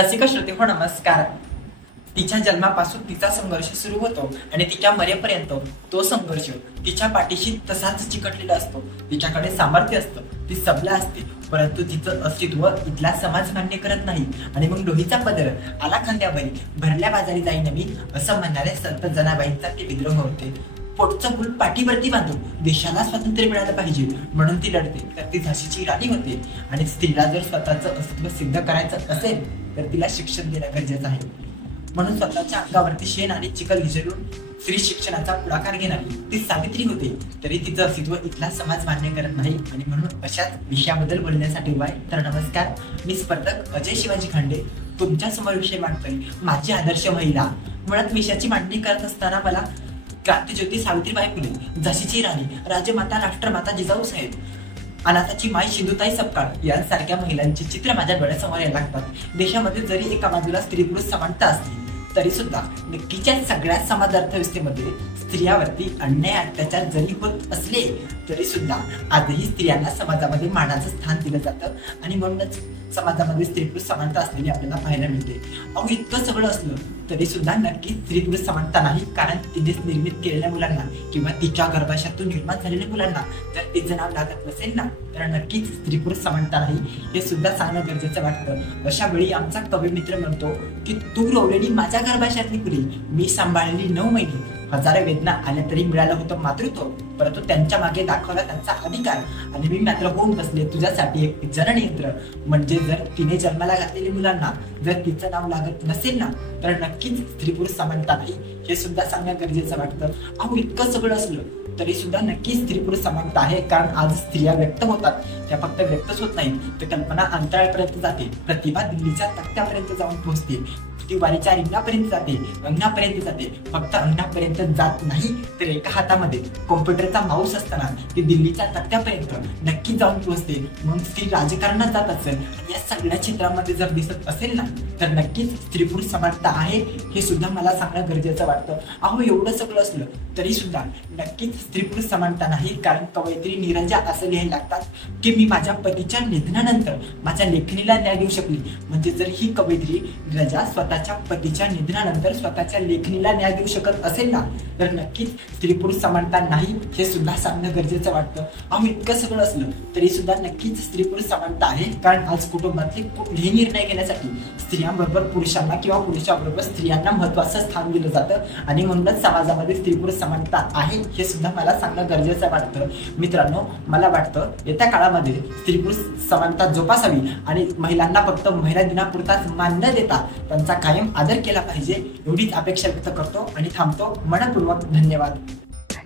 रसिका श्रोते हो नमस्कार. तिच्या जन्मापासून तिचा संघर्ष सुरू होतो आणि तिच्या मरेपर्यंत तो संघर्ष तिच्या पाठीशी तसाच चिकटलेला असतो. तिच्याकडे सामर्थ्य असतं ती सबला असते परंतु तिचं अस्तित्व इथला समाज मान्य करत नाही. आणि मग डोहीचा पदर आला खांद्यावरी भरल्या बाजारी जाईन मी असं म्हणणारे संत जनाबाईंचा ते विद्रोह होते. पोटचं मूल पाठीवरती बांधून देशाला स्वातंत्र्य मिळालं पाहिजे म्हणून ती लढते. तर ती झाशीची राणी होते. आणि स्त्रीला जर स्वतःचं अस्तित्व सिद्ध करायचं असेल तर तिला शिक्षण देणं गरजेचं आहे. म्हणून स्वतःच्या अंगावरती शेण आणि चिखल विसरून स्त्री शिक्षणाचा पुढाकार घेणारी. ती सावित्री होते तरी तिचं अस्तित्व इथला समाज मान्य करत नाही आणि म्हणून अशाच विषयाबद्दल बोलण्यासाठी वाय. तर नमस्कार मी स्पर्धक अजय शिवाजी खांडे. तुमच्यासमोर विषय मांडतोय. माझी आदर्श महिला. मुळात विषयाची मांडणी करत असताना मला क्रांतीज्योती सावित्रीबाई फुले झाशीची राणी राजमाता राष्ट्रमाता जिजाऊ साहेब अनाथाची माय शिंदुताई सपकाळ यांसारख्या महिलांची चित्र माझ्या डोळ्यासमोर यायला लागतात. देशामध्ये जरी एका बाजूला स्त्री पुरुष समानता असली तरी सुद्धा नक्कीच्या सगळ्या समाज अर्थव्यवस्थेमध्ये स्त्रियावरती अन्याय अत्याचार जरी होत असले तरी सुद्धा आजही स्त्रियांना समाजामध्ये मानाचं स्थान दिलं जातं. आणि म्हणूनच समाजामध्ये स्त्री पुरुष समानता असलेली आपल्याला पाहायला मिळते. अहो इतकं सगळं असलं तरी सुद्धा नक्की स्त्री पुरुष समानता नाही. कारण तिने निर्मित केलेल्या मुलांना किंवा तिच्या गर्भाशयातून निर्माण झालेल्या मुलांना जर तिचं नाव लागत नसेल ना तर नक्कीच स्त्री पुरुष समानता नाही. हे सुद्धा सांगणं गरजेचं वाटतं. अशा वेळी आमचा कवी मित्र म्हणतो की तू रोवलेली माझ्या गर्भाशयातली फुली मी सांभाळलेली नऊ महिने हजारो वेदना आल्या तरी मिळालं होतं मातृत्व परंतु त्यांच्या मागे दाखवला त्यांचा अधिकार. आणि मी मात्र होऊन बसले तुझ्यासाठी एक जननेंद्र म्हणजे जर तिने जन्माला घातलेल्या मुलांना जर तिचं नाव लागत नसेल ना तर नक्कीच स्त्री पुरुष समानता नाही. हे सुद्धा सांगणं गरजेचं वाटतं. अहो इतकं सगळं असलं तरी सुद्धा नक्की स्त्री पुरुष समानता आहे कारण आज स्त्रिया व्यक्त होतात. त्या फक्त व्यक्तच होत नाहीत. तर कल्पना अंतराळपर्यंत जाते. प्रतिभा दिल्लीच्या तक्त्यापर्यंत जाऊन पोहोचते. ती वारीच्या रिंगणापर्यंत जाते. अंगणापर्यंत जाते. फक्त अंगणापर्यंत जात नाही तर एका हातामध्ये कॉम्प्युटरचा माऊस असताना ती दिल्लीच्या तक्त्यापर्यंत नक्की जाऊन पोहोचते. म्हणून स्त्री राजकारणात जात असेल. आणि सगळ्या क्षेत्रामध्ये जर दिसत असेल ना तर नक्कीच स्त्री पुरुष समानता आहे हे सुद्धा मला सांगणं गरजेचं वाटतं. अहो एवढं सगळं असलं तरी सुद्धा नक्कीच स्त्री पुरुष समानता नाही कारण कवयित्री निरंजा असं लिहायला लागतात की मी माझ्या पतीच्या निधनानंतर माझ्या लेखणीला न्याय देऊ शकली. म्हणजे जर ही कवयित्री निरंजा स्वतःच्या पतीच्या निधनानंतर स्वतःच्या लेखणीला न्याय देऊ शकत असेल ना तर नक्कीच स्त्री पुरुष समानता नाही हे सुद्धा सांगणं गरजेचं वाटतं. अहो इतकं सगळं असलं तरी सुद्धा नक्कीच स्त्री पुरुष समानता आहे कारण आज कुटुंबातले कुठलेही निर्णय घेण्यासाठी स्त्रियांबरोबर पुरुषांना किंवा पुरुषाबरोबर स्त्रियांना महत्वाचं स्थान दिलं जातं. आणि म्हणूनच समाजामध्ये स्त्री पुरुष समानता आहे हे सुद्धा मला सांगणं गरजेचं वाटतं. मित्रांनो मला वाटतं येत्या काळामध्ये स्त्री पुरुष समानता जोपासावी आणि महिलांना फक्त महिला दिनापुरताच मान न देता त्यांचा कायम आदर केला पाहिजे एवढीच अपेक्षा व्यक्त करतो आणि थांबतो. मनपूर्वक धन्यवाद.